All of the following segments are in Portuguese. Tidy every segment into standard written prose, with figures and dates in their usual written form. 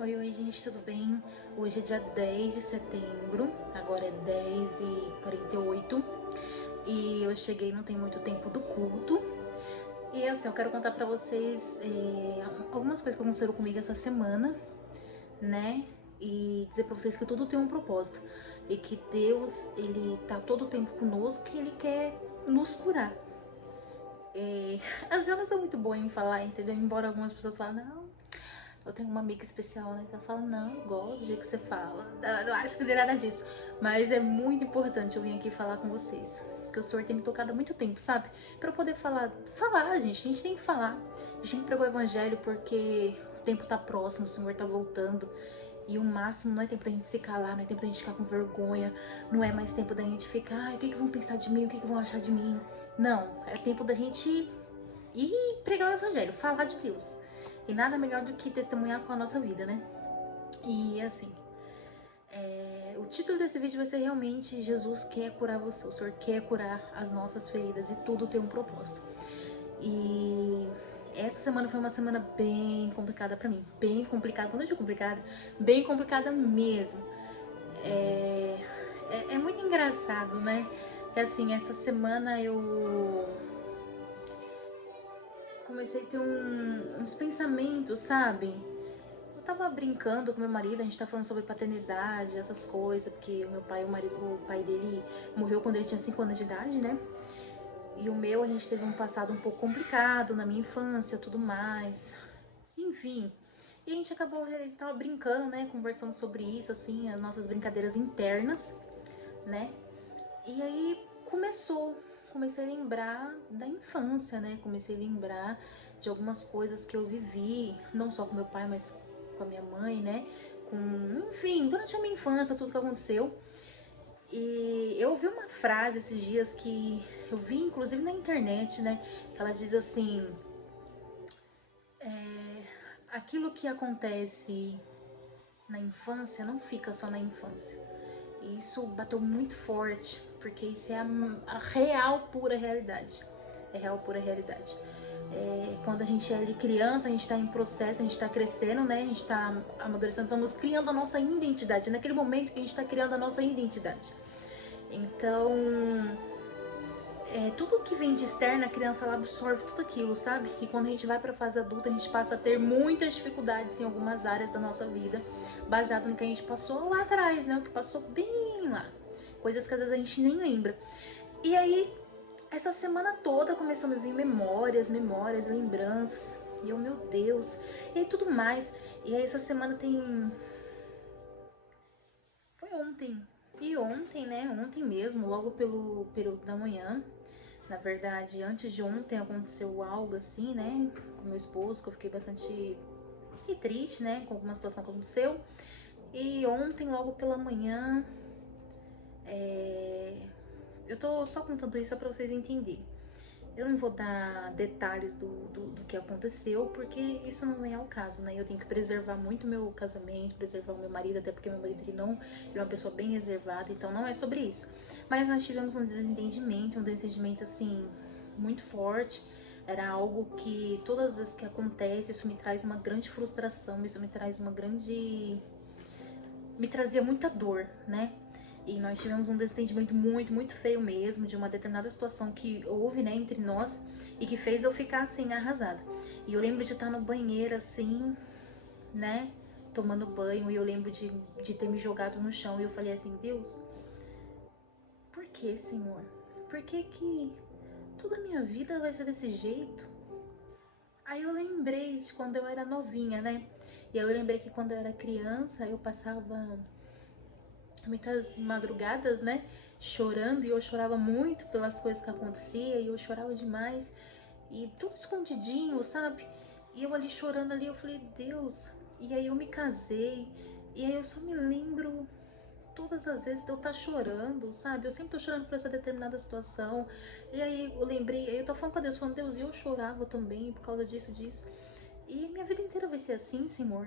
Oi, oi, gente, tudo bem? Hoje é dia 10 de setembro, agora é 10h48 e eu cheguei não tem muito tempo do culto. E assim, eu quero contar pra vocês algumas coisas que aconteceram comigo essa semana, né? E dizer pra vocês que tudo tem um propósito e que Deus, Ele tá todo o tempo conosco e Ele quer nos curar. Às vezes eu não sou muito boa em falar, entendeu? Embora algumas pessoas falem, não. Eu tenho uma amiga especial, né, que ela fala, não, eu gosto do jeito que você fala. Não acho que não é nada disso. Mas é muito importante eu vir aqui falar com vocês. Porque o Senhor tem me tocado há muito tempo, sabe? Pra eu poder falar, gente. A gente tem que falar. A gente tem que pregar o evangelho porque o tempo tá próximo, o Senhor tá voltando. E o máximo não é tempo da gente se calar, não é tempo da gente ficar com vergonha, não é mais tempo da gente ficar, ai, o que vão pensar de mim, o que vão achar de mim. Não, é tempo da gente ir pregar o evangelho, falar de Deus. E nada melhor do que testemunhar com a nossa vida, né? E assim, o título desse vídeo vai ser realmente Jesus quer curar você, o Senhor quer curar as nossas feridas e tudo tem um propósito. E essa semana foi uma semana bem complicada pra mim, bem complicada, quando eu digo complicada, bem complicada mesmo. É muito engraçado, né? Que assim, essa semana eu comecei a ter uns pensamentos, sabe? Eu tava brincando com meu marido, a gente tá falando sobre paternidade, essas coisas, porque o meu pai, o pai dele morreu quando ele tinha 5 anos de idade, né? E o meu, a gente teve um passado um pouco complicado na minha infância, tudo mais. Enfim, e a gente acabou, a gente tava brincando, né, conversando sobre isso, assim, as nossas brincadeiras internas, né? E aí comecei a lembrar da infância, né? Comecei a lembrar de algumas coisas que eu vivi, não só com meu pai, mas com a minha mãe, né? Enfim, durante a minha infância, tudo que aconteceu. E eu ouvi uma frase esses dias que eu vi, inclusive na internet, né? Que ela diz assim: aquilo que acontece na infância não fica só na infância. E isso bateu muito forte, porque isso é a real pura realidade. É real pura realidade. Quando a gente é ali criança, a gente está em processo, a gente está crescendo, né? A gente está amadurecendo, estamos criando a nossa identidade. É naquele momento que a gente está criando a nossa identidade. Então, tudo que vem de externo, a criança ela absorve tudo aquilo, sabe? E quando a gente vai para a fase adulta, a gente passa a ter muitas dificuldades em algumas áreas da nossa vida, baseado no que a gente passou lá atrás, né? O que passou bem lá. Coisas que às vezes a gente nem lembra. E aí, essa semana toda começou a me vir memórias, lembranças. E eu, meu Deus. E aí tudo mais. E aí essa semana tem... Foi ontem. E ontem, né? Ontem mesmo, logo pelo período da manhã. Na verdade, antes de ontem aconteceu algo assim, né? Com meu esposo, que eu fiquei bastante triste, né? Com alguma situação que aconteceu. E ontem, logo pela manhã, eu tô só contando isso só pra vocês entenderem. Eu não vou dar detalhes do que aconteceu, porque isso não é o caso, né? Eu tenho que preservar muito o meu casamento, preservar o meu marido, até porque meu marido ele é uma pessoa bem reservada, então não é sobre isso. Mas nós tivemos um desentendimento assim, muito forte. Era algo que todas as vezes que acontece, isso me traz uma grande frustração, isso me traz uma grande... me trazia muita dor, né? E nós tivemos um desentendimento muito feio mesmo, de uma determinada situação que houve, né, entre nós, e que fez eu ficar, assim, arrasada. E eu lembro de estar no banheiro, assim, né, tomando banho, e eu lembro de ter me jogado no chão, e eu falei assim, Deus, por que, Senhor? Por que que toda a minha vida vai ser desse jeito? Aí eu lembrei de quando eu era novinha, né, e aí eu lembrei que quando eu era criança, eu passava muitas madrugadas, né, chorando, e eu chorava muito pelas coisas que acontecia, e eu chorava demais, e tudo escondidinho, sabe? E eu ali chorando ali, eu falei, Deus, e aí eu me casei, e aí eu só me lembro todas as vezes de eu estar chorando, sabe? Eu sempre tô chorando por essa determinada situação, e aí eu lembrei, aí eu tô falando com Deus, falando, Deus, e eu chorava também por causa disso, e minha vida inteira vai ser assim, Senhor,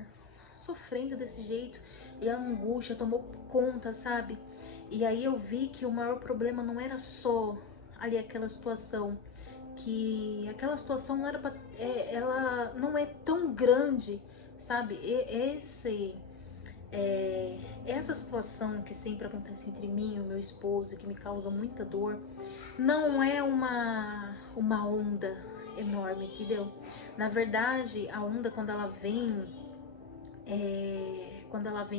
sofrendo desse jeito, e a angústia tomou conta, sabe? E aí eu vi que o maior problema não era só ali aquela situação, que aquela situação não era ela não é tão grande sabe? Essa situação que sempre acontece entre mim e o meu esposo, que me causa muita dor, não é uma onda enorme, entendeu? Na verdade, a onda, quando ela vem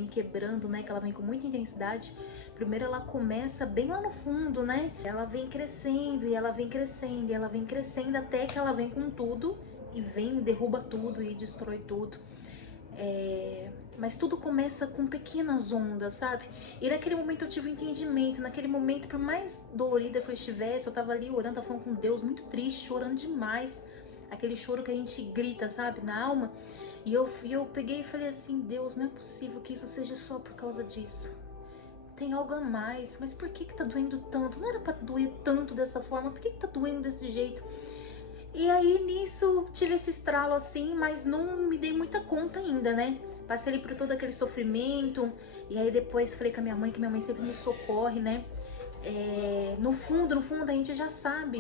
quebrando, né, que ela vem com muita intensidade, primeiro ela começa bem lá no fundo, né? Ela vem crescendo e ela vem crescendo e ela vem crescendo até que ela vem com tudo e vem, derruba tudo e destrói tudo. Mas tudo começa com pequenas ondas, sabe? E naquele momento eu tive um entendimento. Naquele momento, por mais dolorida que eu estivesse, eu tava ali orando, tava falando com Deus, muito triste, chorando demais. Aquele choro que a gente grita, sabe, na alma. E eu peguei e falei assim: Deus, não é possível que isso seja só por causa disso. Tem algo a mais. Mas por que tá doendo tanto? Não era pra doer tanto dessa forma. Por que tá doendo desse jeito? E aí nisso tive esse estralo assim, mas não me dei muita conta ainda, né? Passei ali por todo aquele sofrimento. E aí depois falei com a minha mãe, que minha mãe sempre me socorre, né? No fundo, a gente já sabe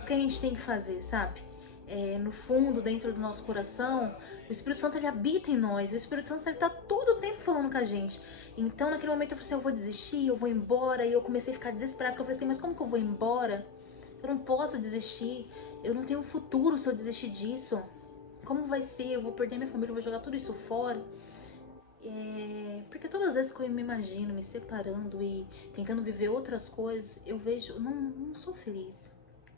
o que a gente tem que fazer, sabe? No fundo, dentro do nosso coração, o Espírito Santo, ele habita em nós. O Espírito Santo, ele tá todo o tempo falando com a gente. Então naquele momento eu falei assim: eu vou desistir, eu vou embora. E eu comecei a ficar desesperada, porque eu falei assim: mas como que eu vou embora? Eu não posso desistir, eu não tenho futuro se eu desistir disso. Como vai ser? Eu vou perder minha família, eu vou jogar tudo isso fora. Porque todas as vezes que eu me imagino me separando e tentando viver outras coisas, eu vejo, não sou feliz.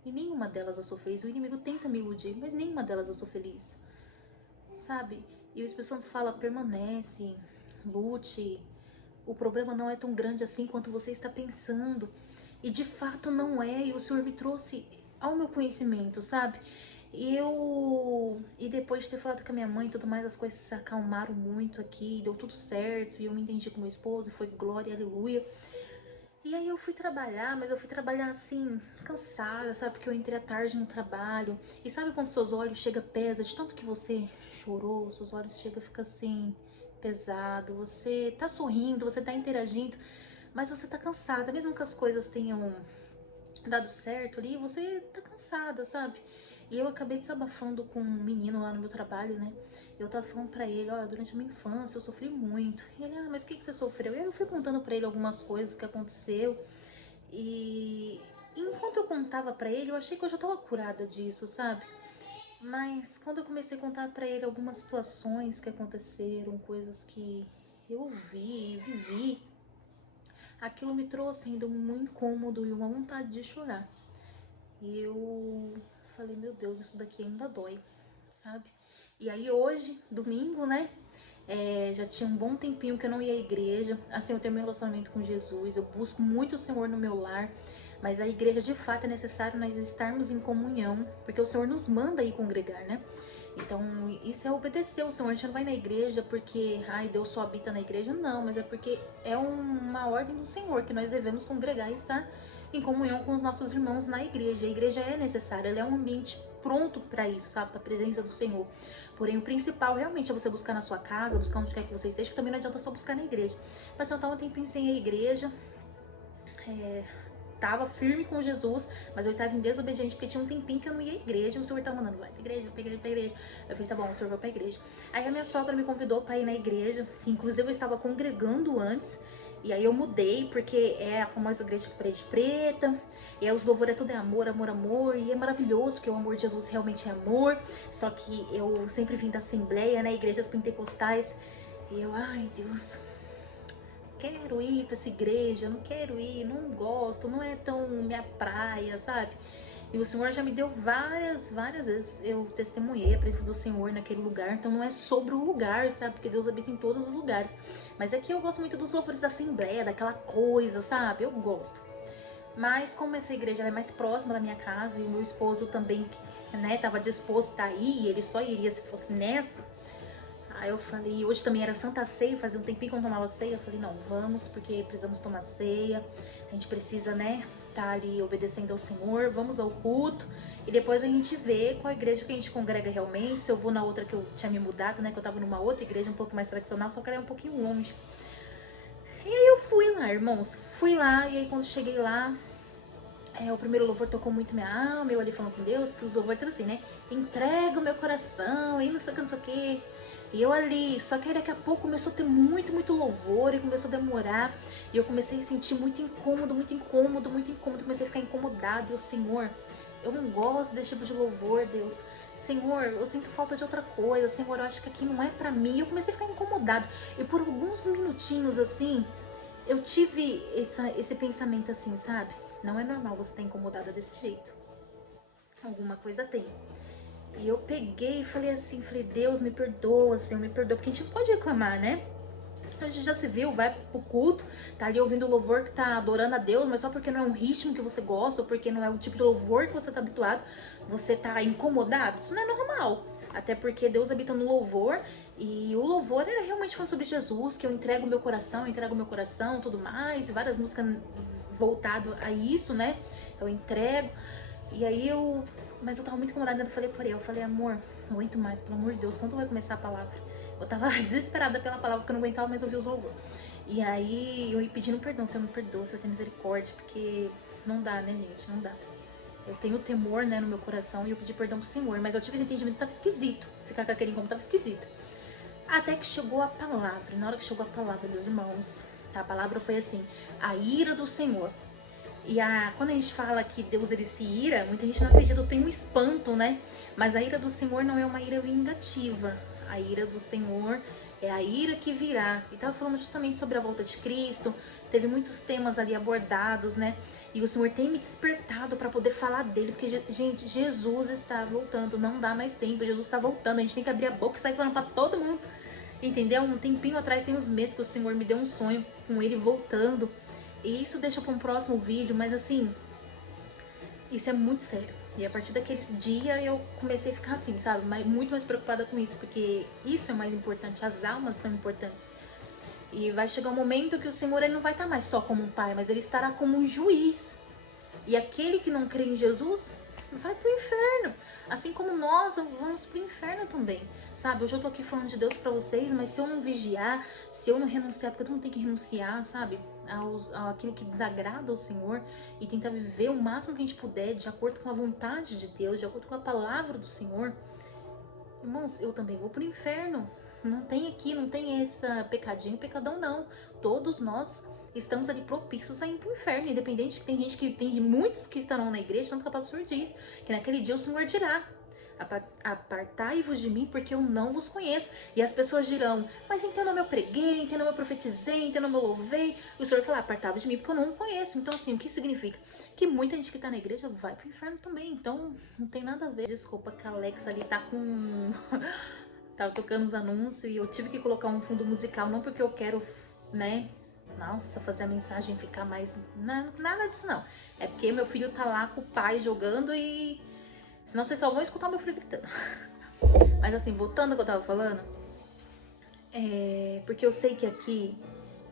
E nenhuma delas eu sou feliz. O inimigo tenta me iludir, mas nenhuma delas eu sou feliz. Sabe? E o Espírito Santo fala: permanece, lute. O problema não é tão grande assim quanto você está pensando. E de fato não é. E o Senhor me trouxe ao meu conhecimento, sabe? E depois de ter falado com a minha mãe e tudo mais, as coisas se acalmaram muito aqui, deu tudo certo. E eu me entendi com meu esposo, e foi glória, aleluia. E aí eu fui trabalhar, mas eu fui trabalhar assim, cansada, sabe? Porque eu entrei à tarde no trabalho. E sabe quando seus olhos chegam pesa, de tanto que você chorou, seus olhos chegam a ficar assim, pesado. Você tá sorrindo, você tá interagindo, mas você tá cansada. Mesmo que as coisas tenham dado certo ali, você tá cansada, sabe? E eu acabei desabafando com um menino lá no meu trabalho, né? Eu tava falando pra ele: olha, durante a minha infância eu sofri muito. E ele: mas o que você sofreu? E aí eu fui contando pra ele algumas coisas que aconteceu. E enquanto eu contava pra ele, eu achei que eu já tava curada disso, sabe? Mas quando eu comecei a contar pra ele algumas situações que aconteceram, coisas que eu vi e vivi, aquilo me trouxe ainda um incômodo e uma vontade de chorar. E eu falei: meu Deus, isso daqui ainda dói, sabe? E aí hoje, domingo, né? Já tinha um bom tempinho que eu não ia à igreja. Assim, eu tenho meu relacionamento com Jesus, eu busco muito o Senhor no meu lar. Mas a igreja, de fato, é necessário nós estarmos em comunhão, porque o Senhor nos manda ir congregar, né? Então, isso é obedecer o Senhor. A gente não vai na igreja porque, Deus só habita na igreja. Não, mas é porque é uma ordem do Senhor que nós devemos congregar e estar em comunhão com os nossos irmãos na igreja. A igreja é necessária, ela é um ambiente pronto para isso, sabe? Para a presença do Senhor. Porém, o principal realmente é você buscar na sua casa, buscar onde quer que você esteja, que também não adianta só buscar na igreja. Mas eu tava um tempinho sem a igreja, tava firme com Jesus, mas eu tava em desobediente, porque tinha um tempinho que eu não ia à igreja, e o Senhor tava mandando: vai pra igreja, vai pra igreja, vai pra igreja. Eu falei: tá bom, o Senhor vai pra igreja. Aí a minha sogra me convidou pra ir na igreja, inclusive eu estava congregando antes, e aí eu mudei, porque é a famosa igreja de parede preta, e aí os louvores é tudo amor, amor, amor, e é maravilhoso, porque o amor de Jesus realmente é amor. Só que eu sempre vim da Assembleia, né, igrejas pentecostais, e eu, ai Deus, quero ir pra essa igreja, não quero ir, não gosto, não é tão minha praia, sabe? E o Senhor já me deu várias vezes, eu testemunhei a presença do Senhor naquele lugar. Então não é sobre o lugar, sabe? Porque Deus habita em todos os lugares. Mas é que eu gosto muito dos louvores da Assembleia, daquela coisa, sabe? Eu gosto. Mas como essa igreja é mais próxima da minha casa e o meu esposo também, né, tava disposto a ir, e ele só iria se fosse nessa. Aí eu falei, hoje também era Santa Ceia, fazia um tempinho que eu não tomava ceia. Eu falei: não, vamos, porque precisamos tomar ceia. A gente precisa, né, tá ali obedecendo ao Senhor. Vamos ao culto e depois a gente vê qual igreja que a gente congrega realmente. Se eu vou na outra que eu tinha me mudado, né, que eu tava numa outra igreja um pouco mais tradicional, só que ela é um pouquinho longe. E aí eu fui lá, irmãos, fui lá. E aí quando cheguei lá, O primeiro louvor tocou muito minha alma, eu ali falando com Deus, que os louvores estão assim, né? Entrega o meu coração, e não sei o que, não sei o que. E eu ali, só que aí daqui a pouco começou a ter muito, muito louvor, e começou a demorar. E eu comecei a sentir muito incômodo, muito incômodo, muito incômodo. Comecei a ficar incomodado. E o Senhor, eu não gosto desse tipo de louvor, Deus. Senhor, eu sinto falta de outra coisa. Senhor, eu acho que aqui não é pra mim. Eu comecei a ficar incomodado. E por alguns minutinhos, assim, eu tive esse pensamento assim, sabe? Não é normal você estar incomodada desse jeito. Alguma coisa tem. E eu peguei e falei assim, falei, Deus, me perdoa, Senhor, me perdoa. Porque a gente não pode reclamar, né? A gente já se viu, vai pro culto, tá ali ouvindo o louvor que tá adorando a Deus, mas só porque não é um ritmo que você gosta, ou porque não é o tipo de louvor que você tá habituado, você tá incomodado. Isso não é normal. Até porque Deus habita no louvor, e o louvor era realmente falando sobre Jesus, que eu entrego o meu coração, tudo mais, e várias músicas voltado a isso, né? Eu entrego. E aí mas eu tava muito incomodada, eu falei, amor, não aguento mais, pelo amor de Deus, quando vai começar a palavra? Eu tava desesperada pela palavra, porque eu não aguentava mais ouvir os louvores. E aí eu ia pedindo perdão, Senhor, me perdoa, Senhor, tem misericórdia, porque não dá, né, gente, não dá. Eu tenho temor, né, no meu coração, e eu pedi perdão pro Senhor, mas eu tive esse entendimento que tava esquisito, ficar com aquele incômodo tava esquisito. Até que chegou a palavra, e na hora que chegou a palavra, meus irmãos, a palavra foi assim, a ira do Senhor. E quando a gente fala que Deus ele se ira, muita gente não acredita, tem um espanto, né? Mas a ira do Senhor não é uma ira vingativa. A ira do Senhor é a ira que virá. E tava falando justamente sobre a volta de Cristo. Teve muitos temas ali abordados, né? E o Senhor tem me despertado para poder falar dele. Porque, gente, Jesus está voltando. Não dá mais tempo. Jesus está voltando. A gente tem que abrir a boca e sair falando para todo mundo. Entendeu? Um tempinho atrás, tem uns meses que o Senhor me deu um sonho com ele voltando. E isso deixa para um próximo vídeo, mas assim, isso é muito sério. E a partir daquele dia eu comecei a ficar assim, sabe? Muito mais preocupada com isso, porque isso é mais importante, as almas são importantes. E vai chegar um momento que o Senhor ele não vai estar mais só como um pai, mas ele estará como um juiz. E aquele que não crê em Jesus vai pro inferno. Assim como nós vamos pro inferno também. Sabe, hoje eu tô aqui falando de Deus pra vocês, mas se eu não vigiar, se eu não renunciar, porque todo mundo tem que renunciar, sabe? Aquilo que desagrada ao Senhor e tentar viver o máximo que a gente puder de acordo com a vontade de Deus, de acordo com a palavra do Senhor. Irmãos, eu também vou pro inferno. Não tem essa pecadão não. Todos nós estamos ali propícios a ir pro inferno, independente que tem gente que tem muitos que estarão na igreja, tanto que o pastor diz que naquele dia o Senhor dirá: apartai-vos de mim, porque eu não vos conheço. E as pessoas dirão: mas em teu nome eu preguei, em teu nome eu profetizei, em teu nome eu louvei. E o Senhor fala: apartai-vos de mim, porque eu não o conheço. Então assim, o que significa? Que muita gente que tá na igreja vai pro inferno também. Então não tem nada a ver. Desculpa que a Alexa ali tá com... tava tocando os anúncios e eu tive que colocar um fundo musical, não porque eu quero, né, nossa, fazer a mensagem ficar mais... nada disso não. É porque meu filho tá lá com o pai jogando e... senão vocês só vão escutar meu filho gritando. Mas assim, voltando ao que eu tava falando, porque eu sei que aqui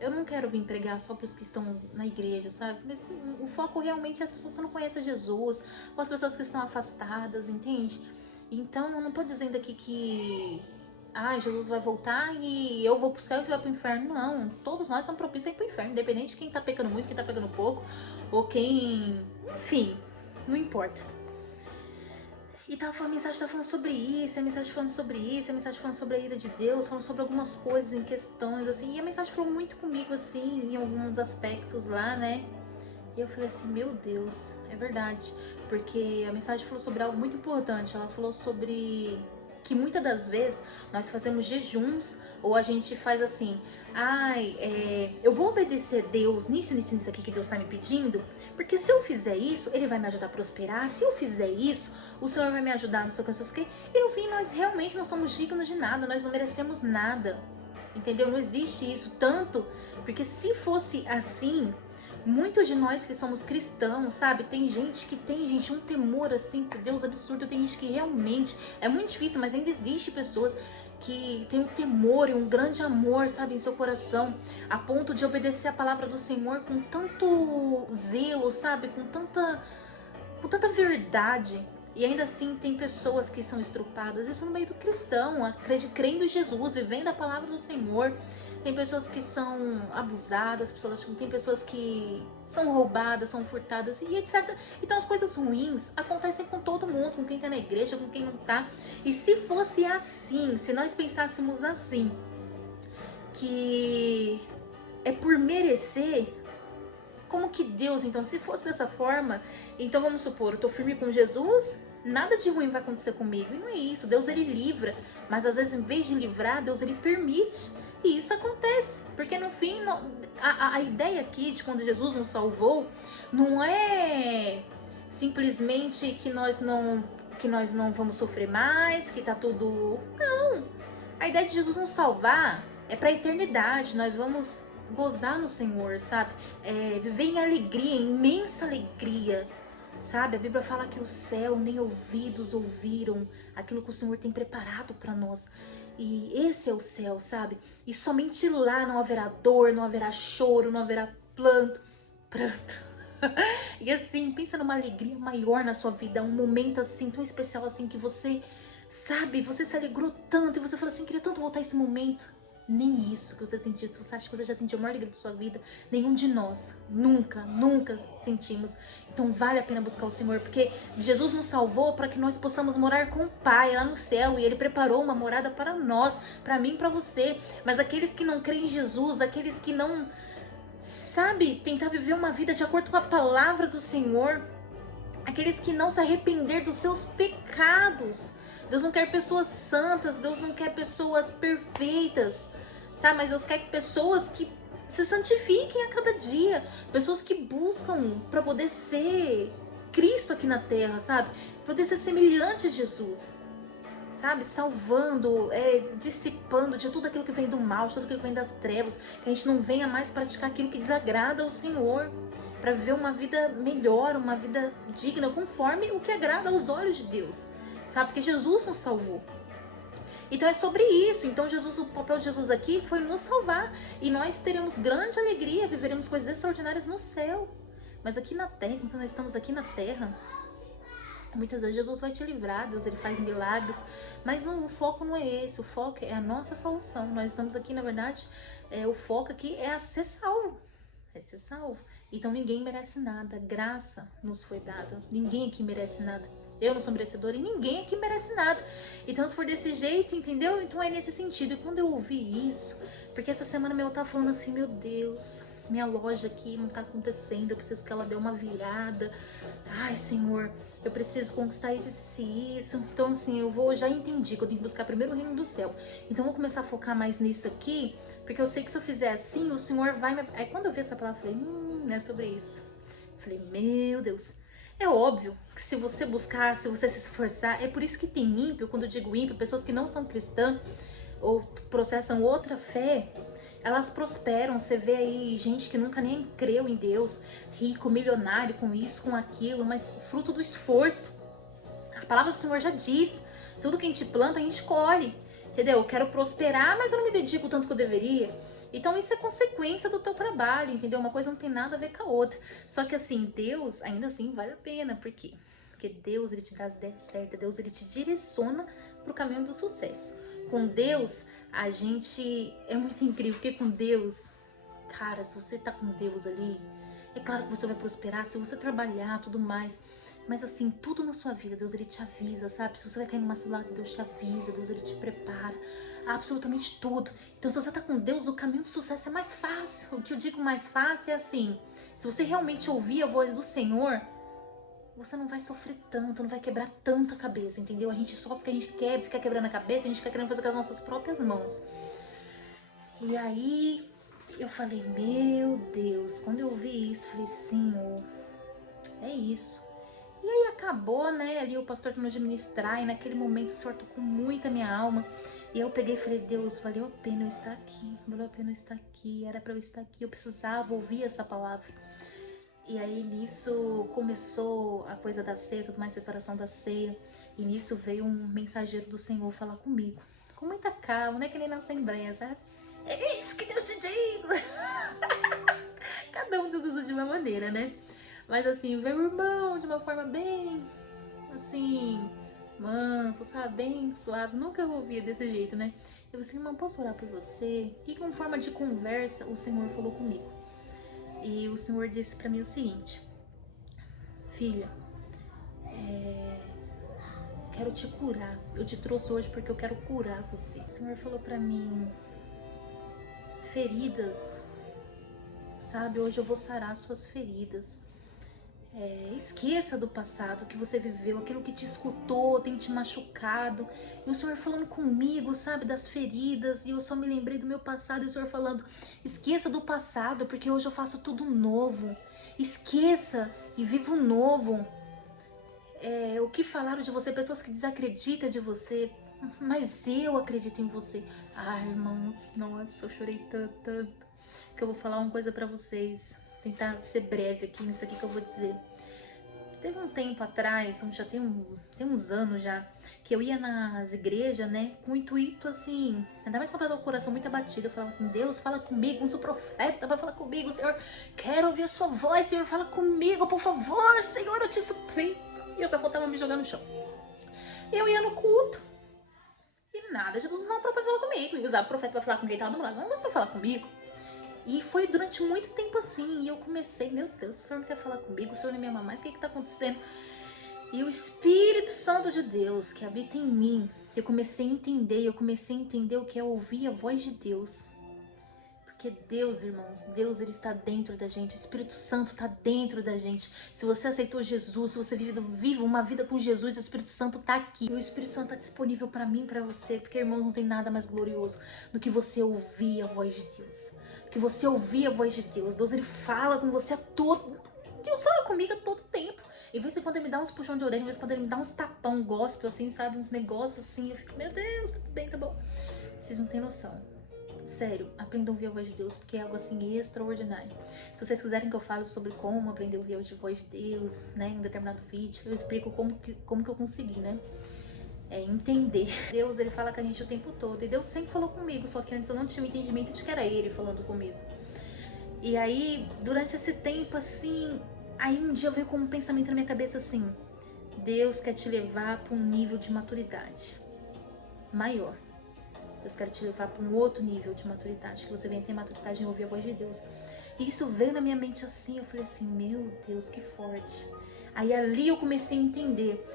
eu não quero vir pregar só pros que estão na igreja, sabe? Mas assim, o foco realmente é as pessoas que não conhecem Jesus, ou as pessoas que estão afastadas, entende? Então eu não tô dizendo aqui que Jesus vai voltar e eu vou pro céu e você vai pro inferno. Não, todos nós somos propícios a ir pro inferno, independente de quem tá pecando muito, quem tá pecando pouco, ou quem... enfim, não importa. E a mensagem tá falando sobre isso, a mensagem falando sobre isso, a mensagem falando sobre a ira de Deus, falando sobre algumas coisas em questões, assim. E a mensagem falou muito comigo, assim, em alguns aspectos lá, né? E eu falei assim, meu Deus, é verdade. Porque a mensagem falou sobre algo muito importante. Ela falou sobre que muitas das vezes nós fazemos jejuns, ou a gente faz assim, eu vou obedecer a Deus nisso aqui que Deus está me pedindo, porque se eu fizer isso, Ele vai me ajudar a prosperar. Se eu fizer isso, o Senhor vai me ajudar no seu cansaço. E no fim, nós realmente não somos dignos de nada, nós não merecemos nada, entendeu? Não existe isso, tanto, porque se fosse assim, muitos de nós que somos cristãos, sabe? Tem gente um temor assim por Deus absurdo, tem gente que realmente, é muito difícil, mas ainda existe pessoas que tem um temor e um grande amor, sabe, em seu coração, a ponto de obedecer a palavra do Senhor com tanto zelo, sabe, com tanta verdade. E ainda assim tem pessoas que são estrupadas, isso no meio do cristão, crendo em Jesus, vivendo a palavra do Senhor. Tem pessoas que são abusadas, tem pessoas que são roubadas, são furtadas e etc. Então as coisas ruins acontecem com todo mundo, com quem tá na igreja, com quem não tá. E se fosse assim, se nós pensássemos assim, que é por merecer, como que Deus, então, se fosse dessa forma, então vamos supor, eu tô firme com Jesus, nada de ruim vai acontecer comigo. E não é isso, Deus ele livra, mas às vezes em vez de livrar, Deus ele permite. E isso acontece, porque no fim, a ideia aqui de quando Jesus nos salvou, não é simplesmente que nós não vamos sofrer mais, que tá tudo... Não! A ideia de Jesus nos salvar é pra eternidade, nós vamos gozar no Senhor, sabe? Viver em alegria, em imensa alegria, sabe? A Bíblia fala que o céu nem ouvidos ouviram aquilo que o Senhor tem preparado para nós. E esse é o céu, sabe? E somente lá não haverá dor, não haverá choro, não haverá pranto. E assim, pensa numa alegria maior na sua vida, um momento assim, tão especial assim, que você, sabe, você se alegrou tanto e você fala assim, queria tanto voltar a esse momento. Nem isso que você sentiu, se você acha que você já sentiu a maior alegria da sua vida, nenhum de nós, nunca sentimos. Então vale a pena buscar o Senhor, porque Jesus nos salvou para que nós possamos morar com o Pai lá no céu, e Ele preparou uma morada para nós, para mim e para você. Mas aqueles que não creem em Jesus, aqueles que não, sabe, tentar viver uma vida de acordo com a palavra do Senhor, aqueles que não se arrepender dos seus pecados, Deus não quer pessoas santas, Deus não quer pessoas perfeitas, sabe? Mas Deus quer pessoas que se santifiquem a cada dia, pessoas que buscam para poder ser Cristo aqui na terra, sabe? Poder ser semelhante a Jesus, sabe? Salvando, dissipando de tudo aquilo que vem do mal, de tudo aquilo que vem das trevas, que a gente não venha mais praticar aquilo que desagrada ao Senhor, para viver uma vida melhor, uma vida digna, conforme o que agrada aos olhos de Deus, sabe? Porque Jesus nos salvou. Então é sobre isso. Então o papel de Jesus aqui foi nos salvar. E nós teremos grande alegria, viveremos coisas extraordinárias no céu. Mas aqui na terra, então nós estamos aqui na terra, muitas vezes Jesus vai te livrar, Deus ele faz milagres. Mas o foco não é esse, o foco é a nossa salvação. Nós estamos aqui, na verdade, o foco aqui é ser salvo. É ser salvo. Então ninguém merece nada, graça nos foi dada. Ninguém aqui merece nada. Eu não sou merecedora e ninguém aqui merece nada. Então se for desse jeito, entendeu? Então é nesse sentido. E quando eu ouvi isso, porque essa semana eu tava falando assim, meu Deus, minha loja aqui não tá acontecendo, eu preciso que ela dê uma virada. Ai, Senhor, eu preciso conquistar isso. Então assim, já entendi que eu tenho que buscar primeiro o reino do céu. Então eu vou começar a focar mais nisso aqui, porque eu sei que se eu fizer assim, o Senhor vai me... Aí quando eu vi essa palavra, eu falei, não é sobre isso. Eu falei, meu Deus. É óbvio que se você buscar, se você se esforçar, é por isso que tem ímpio, quando eu digo ímpio, pessoas que não são cristãs ou processam outra fé, elas prosperam. Você vê aí gente que nunca nem creu em Deus, rico, milionário, com isso, com aquilo, mas fruto do esforço. A palavra do Senhor já diz, tudo que a gente planta, a gente colhe, entendeu? Eu quero prosperar, mas eu não me dedico tanto que eu deveria. Então isso é consequência do teu trabalho, entendeu? Uma coisa não tem nada a ver com a outra. Só que assim, Deus, ainda assim, vale a pena. Por quê? Porque Deus, ele te dá as ideias certas. Deus, ele te direciona pro caminho do sucesso. Com Deus, a gente... É muito incrível, porque com Deus... Cara, se você tá com Deus ali, é claro que você vai prosperar, se você trabalhar, tudo mais... Mas assim, tudo na sua vida, Deus ele te avisa, sabe? Se você vai cair numa cilada, Deus te avisa, Deus ele te prepara. Absolutamente tudo. Então se você tá com Deus, o caminho do sucesso é mais fácil. O que eu digo mais fácil é assim, se você realmente ouvir a voz do Senhor, você não vai sofrer tanto, não vai quebrar tanto a cabeça, entendeu? A gente sofre porque a gente quer ficar quebrando a cabeça, a gente fica querendo fazer com as nossas próprias mãos. E aí, eu falei, meu Deus, quando eu ouvi isso, falei, Senhor, é isso. E aí acabou, né, ali o pastor terminou de ministrar, e naquele momento o Senhor tocou muito a minha alma. E eu peguei e falei, Deus, valeu a pena eu estar aqui, valeu a pena eu estar aqui, era pra eu estar aqui, eu precisava ouvir essa palavra. E aí nisso começou a coisa da ceia, tudo mais, preparação da ceia, e nisso veio um mensageiro do Senhor falar comigo, com muita calma, não é que nem na assembleia, sabe? É isso que Deus te diz! Cada um Deus usa de uma maneira, né? Mas assim, veio o irmão de uma forma bem assim, manso, sabe? Bem suave. Nunca ouvia desse jeito, né? Eu falei assim, irmã, posso orar por você? E com forma de conversa, o Senhor falou comigo. E o Senhor disse pra mim o seguinte: filha, quero te curar. Eu te trouxe hoje porque eu quero curar você. O Senhor falou pra mim, feridas, sabe? Hoje eu vou sarar suas feridas. Esqueça do passado, que você viveu, aquilo que te escutou, tem te machucado. E o Senhor falando comigo, sabe, das feridas. E eu só me lembrei do meu passado. E o Senhor falando, esqueça do passado, porque hoje eu faço tudo novo. Esqueça e viva o novo. O que falaram de você, pessoas que desacreditam de você, mas eu acredito em você. Ah, irmãos, nossa, eu chorei tanto, tanto, que eu vou falar uma coisa pra vocês. Tentar ser breve aqui nisso aqui que eu vou dizer. Teve um tempo atrás, já tem uns anos já, que eu ia nas igrejas, né, com o intuito assim, ainda mais quando eu tô com o coração muito abatido, eu falava assim, Deus, fala comigo, usa o profeta, vai falar comigo, Senhor, quero ouvir a sua voz, Senhor, fala comigo, por favor, Senhor, eu te suplico. E eu só faltava me jogar no chão. Eu ia no culto, e nada, Jesus usava o profeta pra falar comigo, e usava o profeta pra falar com quem tava do meu lado, não usava pra falar comigo. E foi durante muito tempo assim, e eu comecei, meu Deus, o Senhor não quer falar comigo, o Senhor não me ama mais, o que que tá acontecendo? E o Espírito Santo de Deus, que habita em mim, eu comecei a entender o que é ouvir a voz de Deus. Porque Deus, irmãos, Deus, ele está dentro da gente, o Espírito Santo está dentro da gente. Se você aceitou Jesus, se você vive uma vida com Jesus, o Espírito Santo está aqui. E o Espírito Santo está disponível para mim, para você, porque, irmãos, não tem nada mais glorioso do que você ouvir a voz de Deus. Do que você ouvir a voz de Deus. Deus, ele fala com você a todo... Deus fala comigo a todo tempo. E vez em quando ele me dá uns puxão de orelha, vez em quando ele me dá uns tapão, gospel, assim, sabe? Uns negócios assim. Eu fico, meu Deus, tudo bem, tá bom. Vocês não têm noção. Sério, aprendam a ouvir a voz de Deus, porque é algo assim extraordinário. Se vocês quiserem que eu fale sobre como aprender a ouvir a voz de Deus, né, em um determinado vídeo, eu explico como que eu consegui, né, entender. Deus, ele fala com a gente o tempo todo, e Deus sempre falou comigo, só que antes eu não tinha um entendimento de que era ele falando comigo. E aí, durante esse tempo, assim, aí um dia veio com um pensamento na minha cabeça assim, Deus quer te levar para um nível de maturidade maior. Deus quer te levar para um outro nível de maturidade, que você venha ter maturidade em ouvir a voz de Deus. E isso veio na minha mente assim, eu falei assim, meu Deus, que forte. Aí ali eu comecei a entender.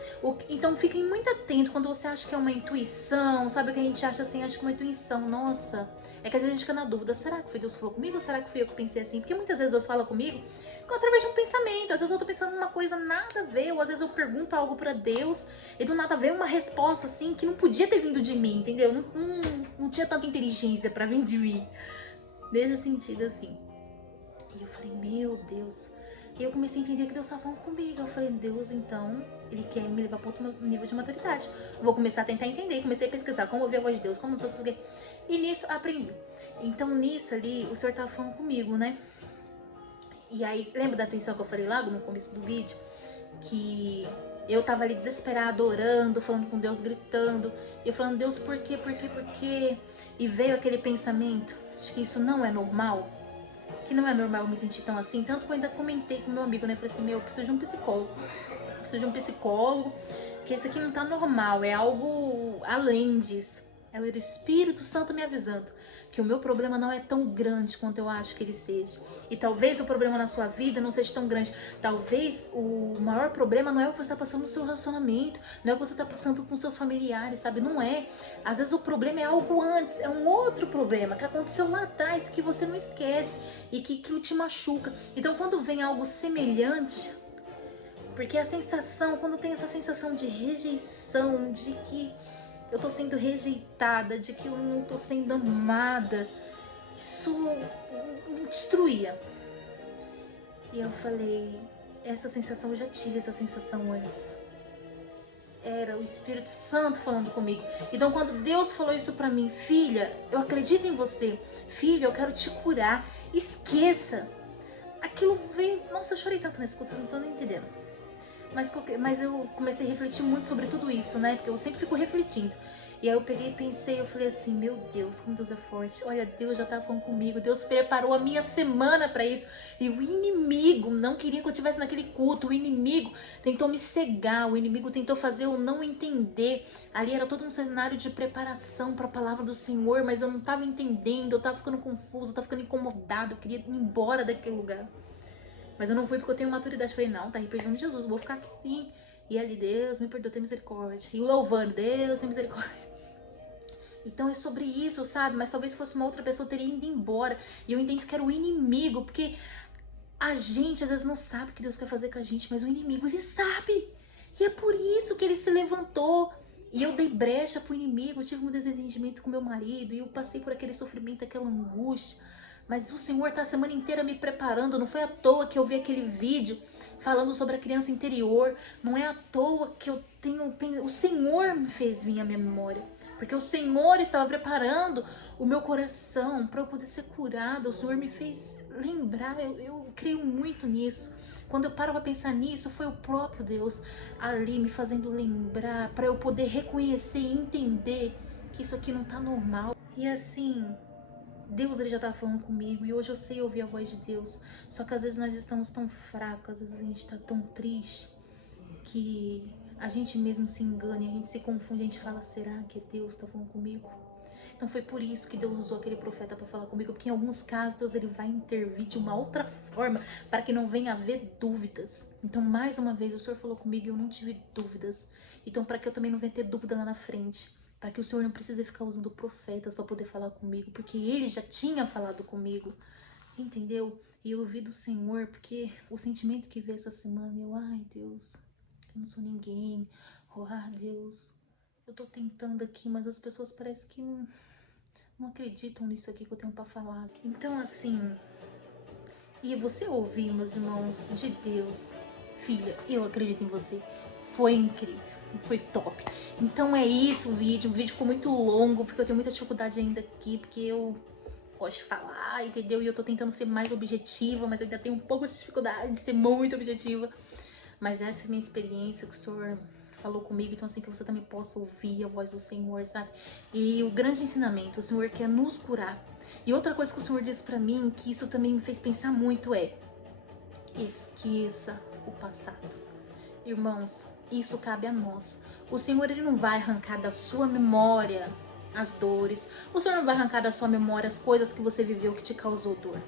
Então fiquem muito atentos quando você acha que é uma intuição, sabe o que a gente acha assim, acha que é uma intuição, nossa. É que às vezes a gente fica na dúvida, será que foi Deus que falou comigo ou será que fui eu que pensei assim? Porque muitas vezes Deus fala comigo através de um pensamento, às vezes eu tô pensando numa coisa nada a ver, ou às vezes eu pergunto algo pra Deus e do nada veio uma resposta assim que não podia ter vindo de mim, entendeu? Não tinha tanta inteligência pra vir de mim, nesse sentido assim. E eu falei, meu Deus. E eu comecei a entender que Deus estava falando comigo. Eu falei, Deus, então, ele quer me levar para outro nível de maturidade. Vou começar a tentar entender. Comecei a pesquisar como ouvir a voz de Deus, como não sei o que. E nisso aprendi. Então, nisso ali, o Senhor estava falando comigo, né? E aí, lembra da intuição que eu falei lá no começo do vídeo? Que eu tava ali desesperada, orando, falando com Deus, gritando. E eu falando, Deus, por quê, por quê, por quê? E veio aquele pensamento de que isso não é normal. Que não é normal eu me sentir tão assim. Tanto que eu ainda comentei com meu amigo, né? Falei assim, meu, eu preciso de um psicólogo. Eu preciso de um psicólogo. Que isso aqui não tá normal. É algo além disso. É o Espírito Santo me avisando que o meu problema não é tão grande quanto eu acho que ele seja. E talvez o problema na sua vida não seja tão grande. Talvez o maior problema não é o que você está passando no seu relacionamento, não é o que você está passando com seus familiares, sabe? Não é. Às vezes o problema é algo antes, é um outro problema que aconteceu lá atrás, que você não esquece e que aquilo te machuca. Então quando vem algo semelhante, porque a sensação, quando tem essa sensação de rejeição, de que eu tô sendo rejeitada, de que eu não tô sendo amada, isso me destruía. E eu falei, essa sensação, eu já tive essa sensação antes. Era o Espírito Santo falando comigo. Então quando Deus falou isso pra mim, filha, eu acredito em você. Filha, eu quero te curar. Esqueça. Aquilo veio... Nossa, eu chorei tanto nesse culto, vocês não estão nem entendendo. Mas eu comecei a refletir muito sobre tudo isso, né? Porque eu sempre fico refletindo. E aí eu peguei e pensei, eu falei assim, meu Deus, como Deus é forte. Olha, Deus já tava falando comigo, Deus preparou a minha semana para isso. E o inimigo não queria que eu estivesse naquele culto, o inimigo tentou me cegar, o inimigo tentou fazer eu não entender. Ali era todo um cenário de preparação para a palavra do Senhor, mas eu não tava entendendo, eu tava ficando confuso, eu tava ficando incomodado, eu queria ir embora daquele lugar. Mas eu não fui porque eu tenho maturidade. Falei, não, tá representando Jesus, vou ficar aqui sim. E ali, Deus me perdoa, tem misericórdia. E louvando, Deus tem misericórdia. Então é sobre isso, sabe? Mas talvez fosse uma outra pessoa, teria ido embora. E eu entendo que era o inimigo, porque a gente às vezes não sabe o que Deus quer fazer com a gente, mas o inimigo, ele sabe. E é por isso que ele se levantou. E eu dei brecha pro inimigo, eu tive um desentendimento com meu marido, e eu passei por aquele sofrimento, aquela angústia. Mas o Senhor tá a semana inteira me preparando, não foi à toa que eu vi aquele vídeo falando sobre a criança interior, não é à toa que eu tenho... O Senhor me fez vir à minha memória. Porque o Senhor estava preparando o meu coração para eu poder ser curada. O Senhor me fez lembrar, eu creio muito nisso. Quando eu paro para pensar nisso, foi o próprio Deus ali me fazendo lembrar, para eu poder reconhecer e entender que isso aqui não tá normal. E assim, Deus, ele já estava falando comigo, e hoje eu sei ouvir a voz de Deus. Só que às vezes nós estamos tão fracos, às vezes a gente está tão triste, que a gente mesmo se engana, a gente se confunde, a gente fala, será que Deus está falando comigo? Então foi por isso que Deus usou aquele profeta para falar comigo, porque em alguns casos Deus, ele vai intervir de uma outra forma, para que não venha haver dúvidas. Então mais uma vez o Senhor falou comigo e eu não tive dúvidas. Então para que eu também não venha ter dúvida lá na frente, para que o Senhor não precise ficar usando profetas para poder falar comigo, porque Ele já tinha falado comigo, entendeu? E eu ouvi do Senhor, porque o sentimento que veio essa semana, eu, ai Deus, eu não sou ninguém, oh Deus, eu tô tentando aqui, mas as pessoas parecem que não acreditam nisso aqui que eu tenho para falar. Então assim, e você ouvir, meus irmãos, de Deus, filha, eu acredito em você, foi incrível, foi top. Então é isso o vídeo ficou muito longo, porque eu tenho muita dificuldade ainda aqui, porque eu gosto de falar, entendeu? E eu tô tentando ser mais objetiva, mas eu ainda tenho um pouco de dificuldade de ser muito objetiva. Mas essa é a minha experiência, que o Senhor falou comigo, então assim, que você também possa ouvir a voz do Senhor, sabe? E o grande ensinamento, o Senhor quer nos curar. E outra coisa que o Senhor disse pra mim, que isso também me fez pensar muito, é: esqueça o passado. Irmãos, isso cabe a nós. O Senhor, ele não vai arrancar da sua memória as dores. O Senhor não vai arrancar da sua memória as coisas que você viveu que te causou dor.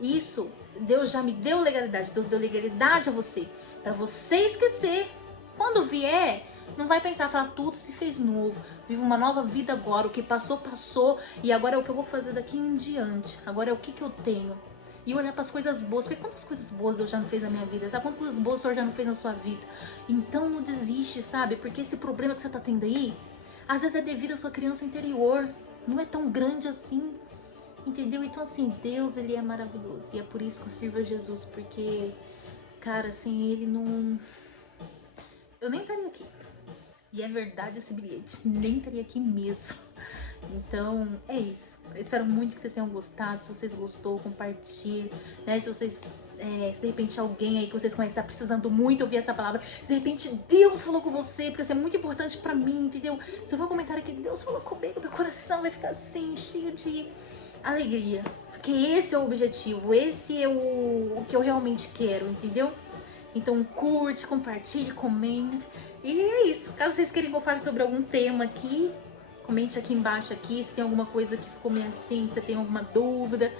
Isso, Deus já me deu legalidade. Deus deu legalidade a você, para você esquecer. Quando vier, não vai pensar, falar, tudo se fez novo, vivo uma nova vida agora, o que passou, passou, e agora é o que eu vou fazer daqui em diante, agora é o que eu tenho. E olhar para as coisas boas, porque quantas coisas boas Deus já não fez na minha vida, sabe? Quantas coisas boas o Senhor já não fez na sua vida. Então não desiste, sabe? Porque esse problema que você tá tendo aí, às vezes é devido à sua criança interior, não é tão grande assim, entendeu? Então assim, Deus, ele é maravilhoso, e é por isso que eu sirvo a Jesus, porque, cara, assim, ele não... Eu nem estaria aqui. E é verdade esse bilhete, nem estaria aqui mesmo. Então, é isso. Eu espero muito que vocês tenham gostado. Se vocês gostou, compartilhe, né? Se vocês, se de repente alguém aí que vocês conhecem está precisando muito ouvir essa palavra, se de repente Deus falou com você, porque isso é muito importante pra mim, entendeu? Se eu for comentar aqui, Deus falou comigo, meu coração vai ficar assim, cheio de alegria. Porque esse é o objetivo, esse é o que eu realmente quero, entendeu? Então curte, compartilhe, comente. E é isso. Caso vocês queiram que eu fale sobre algum tema aqui, comente aqui embaixo aqui, se tem alguma coisa que ficou meio assim, se você tem alguma dúvida,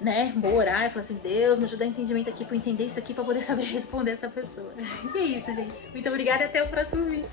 né? Vou orar e falar assim, Deus, me ajuda a entendimento aqui pra eu entender isso aqui, pra poder saber responder essa pessoa. E é isso, gente. Muito obrigada e até o próximo vídeo.